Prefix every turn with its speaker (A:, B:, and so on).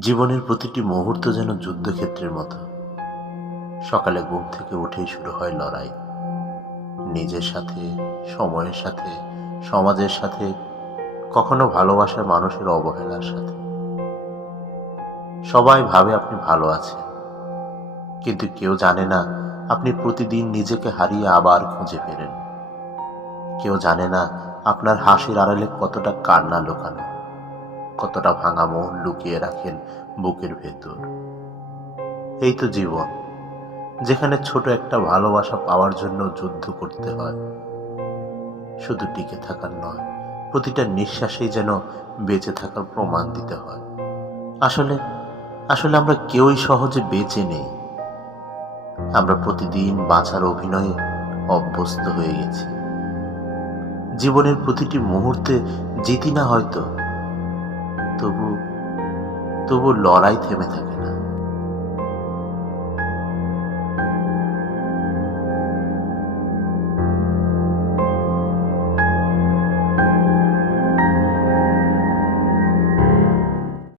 A: জীবনের প্রতিটি মুহূর্ত যেন যুদ্ধক্ষেত্রের মতো। সকালে ঘুম থেকে উঠেই শুরু হয় লড়াই। নিজের সাথে, সময়ের সাথে, সমাজের সাথে, কখনো ভালোবাসার মানুষের অবহেলার সাথে। সবাই ভাবে আপনি ভালো আছেন। কিন্তু কেউ জানে না, আপনি প্রতিদিন নিজেকে হারিয়ে আবার খুঁজে ফেরেন। কেউ জানে না, আপনার হাসির আড়ালে কতটা কান্না লুকানো। কতটা ভাঙা মন লুকিয়ে রাখেন বুকের ভেতর। এই তো জীবন, যেখানে ছোট একটা ভালোবাসা পাওয়ার জন্য যুদ্ধ করতে হয়। শুধু টিকে থাকার নয়, প্রতিটা নিঃশ্বাসেই যেন বেঁচে থাকার প্রমাণ দিতে হয়। আসলে আসলে আমরা কেউই সহজে বেঁচে নেই। আমরা প্রতিদিন বাঁচার অভিনয়ে অভ্যস্ত হয়ে গেছি। জীবনের প্রতিটি মুহূর্তে জিতি না হয়তো তবু তবু লড়াই থেমে থাকে।